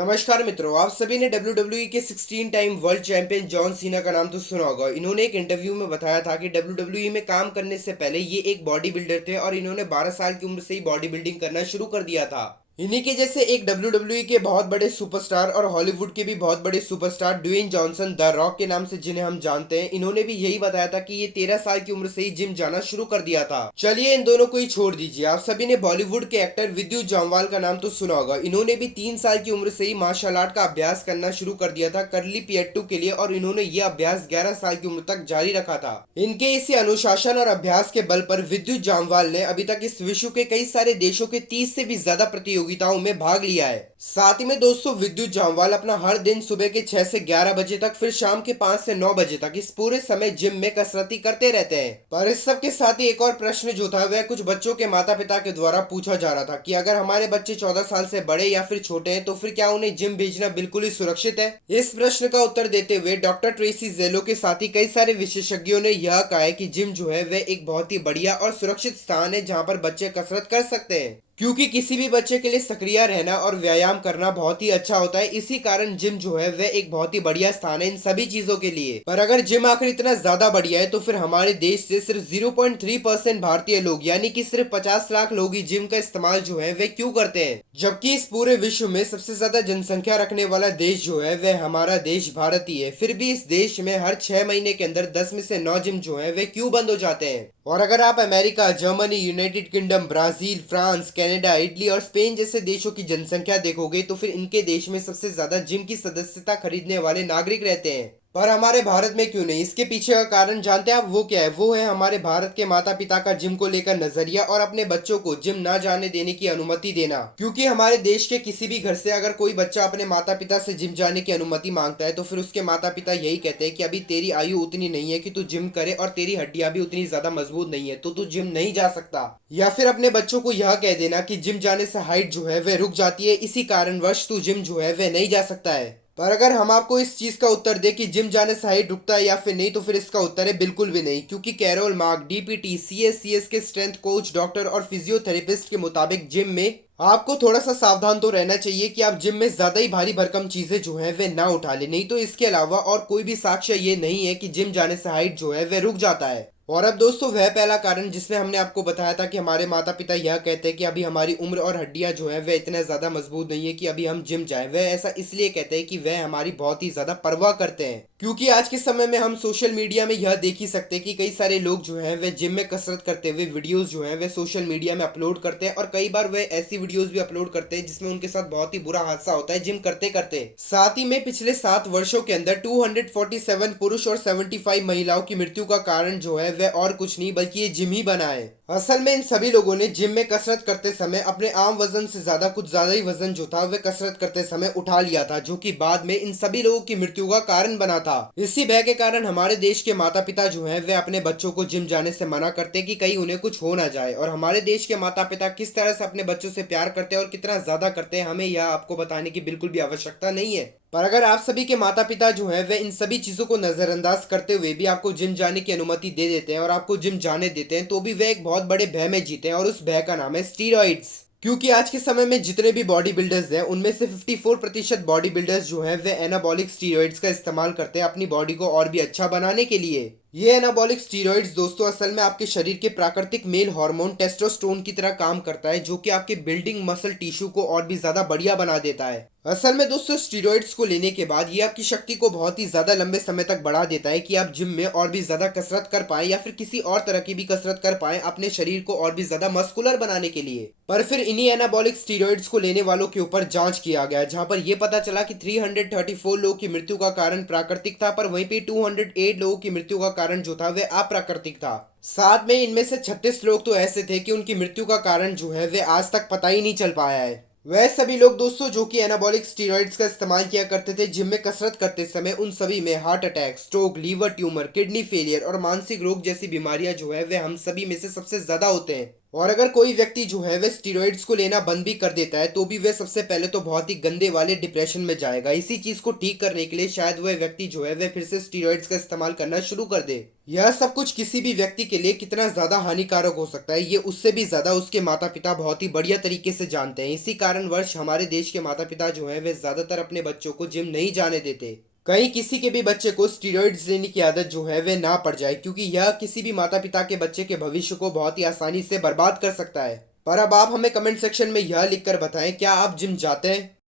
नमस्कार मित्रों, आप सभी ने WWE के 16 time world champion John Cena का नाम तो सुना होगा। इन्होंने एक इंटरव्यू में बताया था कि WWE में काम करने से पहले ये एक बॉडी बिल्डर थे और इन्होंने 12 साल की उम्र से ही बॉडी बिल्डिंग करना शुरू कर दिया था। इन्हीं के जैसे एक WWE के बहुत बड़े सुपरस्टार और हॉलीवुड के भी बहुत बड़े superstar Dwayne Johnson the Rock के नाम से जिन्हें हम जानते हैं, इन्होंने भी यही बताया था कि ये 13 साल की उम्र से ही जिम जाना शुरू कर दिया था। चलिए इन दोनों को ही छोड़ दीजिए, आप सभी ने बॉलीवुड के एक्टर विद्युत जामवाल का नाम तो सुना होगा। इन्होंने भी 3 साल की उम्र से ही मार्शल आर्ट का अभ्यास करना शुरू कर दिया था करली पियट्टू के लिए, और इन्होंने यह अभ्यास 11 साल की उम्र तक जारी रखा था। इनके इसी अनुशासन और अभ्यास के बल पर विद्युत जामवाल ने अभी तक इस विश्व के कई सारे देशों के 30 से भी ज्यादा प्रतियोगिताओं में भाग लिया है। साथ ही में दोस्तों, विद्युत जामवाल अपना हर दिन सुबह के 6 से 11 बजे तक, फिर शाम के 5 से 9 बजे तक इस पूरे समय जिम में कसरती करते रहते हैं। पर इस सब के साथ ही एक और प्रश्न जो था वह कुछ बच्चों के माता पिता के द्वारा पूछा जा रहा था कि अगर हमारे बच्चे 14 साल से बड़े या फिर छोटे हैं तो फिर क्या उन्हें जिम भेजना बिल्कुल ही सुरक्षित है। इस प्रश्न का उत्तर देते हुए डॉक्टर ट्रेसी जेलो के साथ ही कई सारे विशेषज्ञों ने यह कहा है कि जिम जो है वह एक बहुत ही बढ़िया और सुरक्षित स्थान है जहाँ पर बच्चे कसरत कर सकते हैं, क्योंकि किसी भी बच्चे के लिए सक्रिय रहना और व्यायाम करना बहुत ही अच्छा होता है। इसी कारण जिम जो है वह एक बहुत ही बढ़िया स्थान है इन सभी चीजों के लिए। पर अगर जिम आखिर इतना ज्यादा बढ़िया है तो फिर हमारे देश से सिर्फ 0.3% भारतीय लोग यानी कि सिर्फ 50 लाख लोग ही जिम का इस्तेमाल जो है वह क्यों करते हैं, जबकि इस पूरे विश्व में सबसे ज्यादा जनसंख्या रखने वाला देश जो है वह हमारा देश भारत ही है। फिर भी इस देश में हर 6 महीने के अंदर 10 में से 9 जिम जो है वे क्यों बंद हो जाते हैं। और अगर आप America, Germany, United kingdom, Brazil, France, Canada, Italy और स्पेन जैसे देशों की जनसंख्या देखोगे तो फिर इनके देश में सबसे ज्यादा जिम की सदस्यता खरीदने वाले नागरिक रहते हैं। पर हमारे भारत में क्यों नहीं? इसके पीछे का कारण जानते हैं आप? वो क्या है? वो है हमारे भारत के माता पिता का जिम को लेकर नजरिया और अपने बच्चों को जिम ना जाने देने की अनुमति देना। क्योंकि हमारे देश के किसी भी घर से अगर कोई बच्चा अपने माता पिता से जिम जाने की अनुमति मांगता है तो फिर उसके माता पिता यही कहते हैं कि अभी तेरी आयु उतनी नहीं है कि तू जिम करे और तेरी हड्डियां भी उतनी ज्यादा मजबूत नहीं है तो तू जिम नहीं जा सकता। या फिर अपने बच्चों को यह कह देना कि जिम जाने से हाइट जो है वह रुक जाती है, इसी कारणवश तू जिम जो है वह नहीं जा सकता है। पर अगर हम आपको इस चीज का उत्तर दे कि जिम जाने से हाइट रुकता है या फिर नहीं, तो फिर इसका उत्तर है बिल्कुल भी नहीं। क्योंकि कैरोल मार्क, डीपीटी, सीएस के स्ट्रेंथ कोच, डॉक्टर और फिजियोथेरेपिस्ट के मुताबिक जिम में आपको थोड़ा सा सावधान तो रहना चाहिए कि आप जिम में ज्यादा ही भारी भरकम चीजें जो है वे ना उठा ले, नहीं तो इसके अलावा और कोई भी साक्ष्य ये नहीं है कि जिम जाने से हाइट जो है वह रुक जाता है। और अब दोस्तों, वह पहला कारण जिसमें हमने आपको बताया था कि हमारे माता पिता यह कहते हैं कि अभी हमारी उम्र और हड्डियां जो है वह इतने ज्यादा मजबूत नहीं है कि अभी हम जिम जाएं, वह ऐसा इसलिए कहते हैं कि वह हमारी बहुत ही ज्यादा परवाह करते हैं। क्योंकि आज के समय में हम सोशल मीडिया में यह देख ही सकते हैं कि कई सारे लोग जो हैं वे जिम में कसरत करते हुए वीडियोस जो हैं वे सोशल मीडिया में अपलोड करते हैं, और कई बार वे ऐसी वीडियोस भी अपलोड करते हैं जिसमें उनके साथ बहुत ही बुरा हादसा होता है जिम करते करते। साथ ही में पिछले 7 वर्षों के अंदर 247 पुरुष और 75 महिलाओं की मृत्यु का कारण जो है वह और कुछ नहीं बल्कि ये जिम ही बना है। असल में इन सभी लोगों ने जिम में कसरत करते समय अपने आम वजन से ज्यादा कुछ ज्यादा ही वजन जो था वह कसरत करते समय उठा लिया था, जो कि बाद में इन सभी लोगों की मृत्यु का कारण बना था। इसी भय के कारण हमारे देश के माता पिता जो हैं वे अपने बच्चों को जिम जाने से मना करते हैं कि कहीं उन्हें कुछ हो ना जाए। और हमारे देश के माता पिता किस तरह से अपने बच्चों से प्यार करते हैं और कितना ज्यादा करते हैं, हमें यह आपको बताने की बिल्कुल भी आवश्यकता नहीं है। पर अगर आप सभी के माता पिता जो हैं वे इन सभी चीजों को नजरअंदाज करते हुए भी आपको जिम जाने की अनुमति दे देते हैं और आपको जिम जाने देते हैं, तो भी वे एक बहुत बड़े भय में जीते हैं, और उस भय का नाम है स्टीरॉइड्स। क्योंकि आज के समय में जितने भी बॉडी बिल्डर्स हैं उनमें से 54% बॉडी बिल्डर्स जो हैं वे एनाबॉलिक स्टीरॉइड्स का इस्तेमाल करते हैं अपनी बॉडी को और भी अच्छा बनाने के लिए। ये एनाबॉलिक स्टीरॉइड्स दोस्तों असल में आपके शरीर के प्राकृतिक मेल हार्मोन टेस्टोस्टेरोन की तरह काम करता है, जो कि आपके बिल्डिंग मसल टिश्यू को और भी ज्यादा बढ़िया बना देता है। असल में दोस्तों, स्टीरॉइड्स को लेने के बाद ये आपकी शक्ति को बहुत ही ज्यादा लंबे समय तक बढ़ा देता है कि आप जिम में और भी ज्यादा कसरत कर पाए या फिर किसी और तरह की भी कसरत कर पाए अपने शरीर को और भी ज्यादा मस्कुलर बनाने के लिए। पर फिर इन्हीं एनाबॉलिक स्टीरॉइड्स को लेने वालों के ऊपर जांच किया गया, जहां पर यह पता चला कि 334 लोगों की मृत्यु का कारण प्राकृतिक था, पर वहीं पे 208 लोगों की मृत्यु का कारण जो था वह अप्राकृतिक था। साथ में इनमें से 36 लोग तो ऐसे थे कि उनकी मृत्यु का कारण जो है वह आज तक पता ही नहीं चल पाया है। वह सभी लोग दोस्तों जो कि एनाबॉलिक स्टीरॉइड्स का इस्तेमाल किया करते थे जिम में कसरत करते समय, उन सभी में heart attack, stroke, liver tumour, kidney failure और मानसिक रोग जैसी बीमारियां जो है वे हम सभी में से सबसे ज्यादा होते हैं। और अगर कोई व्यक्ति जो है वह स्टीरॉइड्स को लेना बंद भी कर देता है तो भी वह सबसे पहले तो बहुत ही गंदे वाले डिप्रेशन में जाएगा। इसी चीज को ठीक करने के लिए शायद वह व्यक्ति जो है वह फिर से स्टीरॉइड्स का इस्तेमाल करना शुरू कर दे। यह सब कुछ किसी भी व्यक्ति के लिए कितना ज्यादा हानिकारक हो सकता है ये उससे भी ज्यादा उसके माता पिता बहुत ही बढ़िया तरीके से जानते हैं। इसी कारणवश हमारे देश के माता पिता जो है वे ज्यादातर अपने बच्चों को जिम नहीं जाने देते। कहीं किसी के भी बच्चे को स्टीरॉइड्स लेने की आदत जो है वे ना पड़ जाए, क्योंकि यह किसी भी माता पिता के बच्चे के भविष्य को बहुत ही आसानी से बर्बाद कर सकता है। पर अब आप हमें कमेंट सेक्शन में यह लिखकर बताएं, क्या आप जिम जाते हैं?